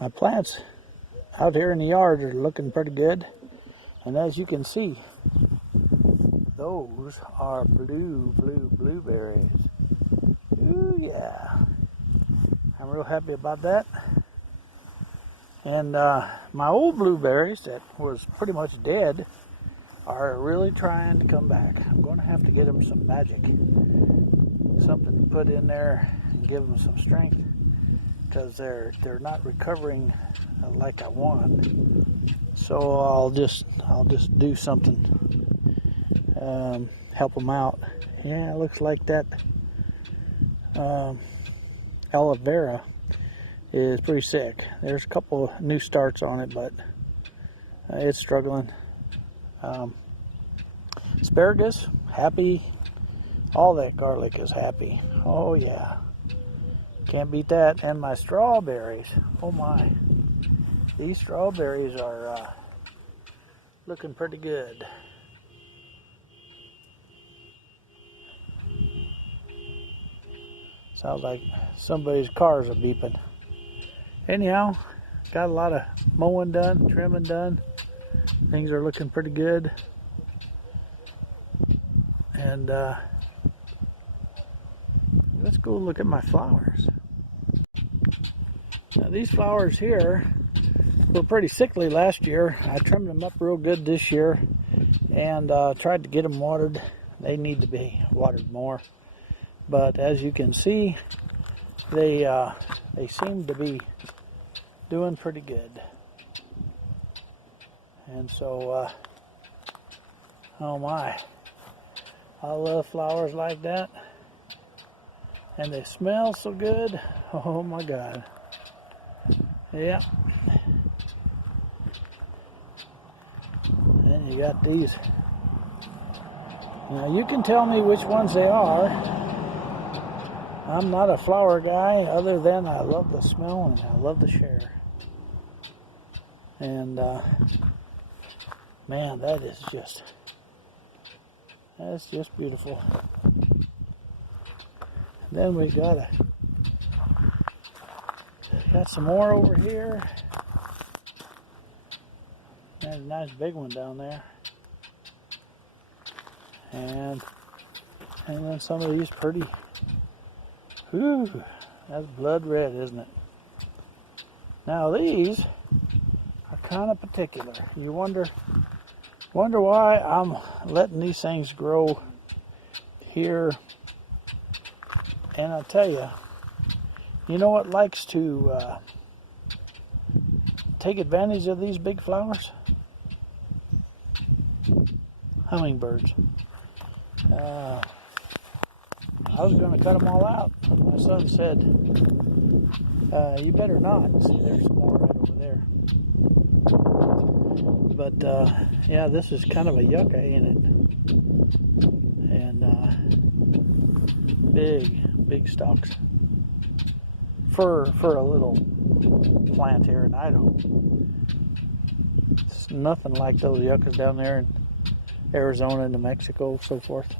my plants out here in the yard are looking pretty good. And as you can see, those are blueberries. Ooh, yeah. I'm real happy about that. And my old blueberries that was pretty much dead are really trying to come back. I'm going to have to get them some magic. Something to put in there and give them some strength, because they're not recovering like I want. So I'll just do something, help them out. Yeah, it looks like that aloe vera is pretty sick. There's a couple new starts on it, but it's struggling. Asparagus, happy. All that garlic is happy. Oh yeah, can't beat that. And my strawberries, oh my, these strawberries are looking pretty good. Sounds like somebody's cars are beeping. Anyhow, got a lot of mowing done, trimming done. Things are looking pretty good. And let's go look at my flowers. Now these flowers here were pretty sickly last year. I trimmed them up real good this year and tried to get them watered. They need to be watered more. But as you can see, they seem to be doing pretty good. And so, oh my, I love flowers like that. And they smell so good. Oh my God. Yeah. And you got these. Now you can tell me which ones they are. I'm not a flower guy, other than I love the smell and I love the share. And man, that's just beautiful. Then we got some more over here. There's a nice big one down there. And then some of these pretty. Whew, that's blood red, isn't it? Now these are kind of particular. You wonder why I'm letting these things grow here. And I'll tell you, you know what likes to take advantage of these big flowers? Hummingbirds. I was going to cut them all out. My son said, you better not. See, there's some more right over there. But, yeah, this is kind of a yucca, ain't it? And big stalks. For a little plant here in Idaho. It's nothing like those yuccas down there in Arizona, New Mexico, so forth.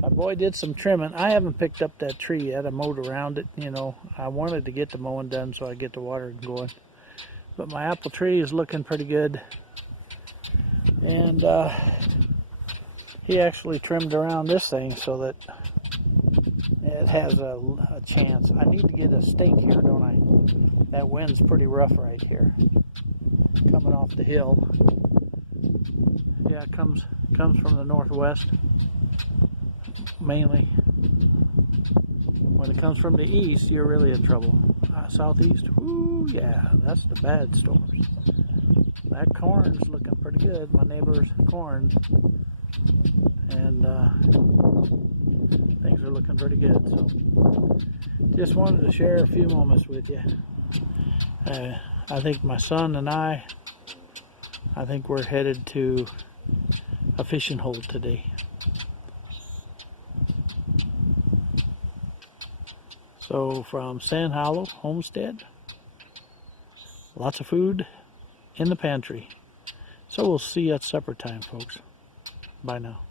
My boy did some trimming. I haven't picked up that tree yet. I mowed around it, you know. I wanted to get the mowing done so I get the water going. But my apple tree is looking pretty good. And he actually trimmed around this thing so that it has a chance. I need to get a stake here, don't I? That wind's pretty rough right here. Coming off the hill. Yeah, it comes from the northwest. Mainly. When it comes from the east, you're really in trouble. Southeast, whoo, yeah, that's the bad storms. That corn's looking pretty good. My neighbor's corn, and things are looking pretty good. So, just wanted to share a few moments with you. I think my son and I think we're headed to a fishing hole today. So from Sand Hollow, Homestead, lots of food in the pantry. So we'll see you at supper time, folks. Bye now.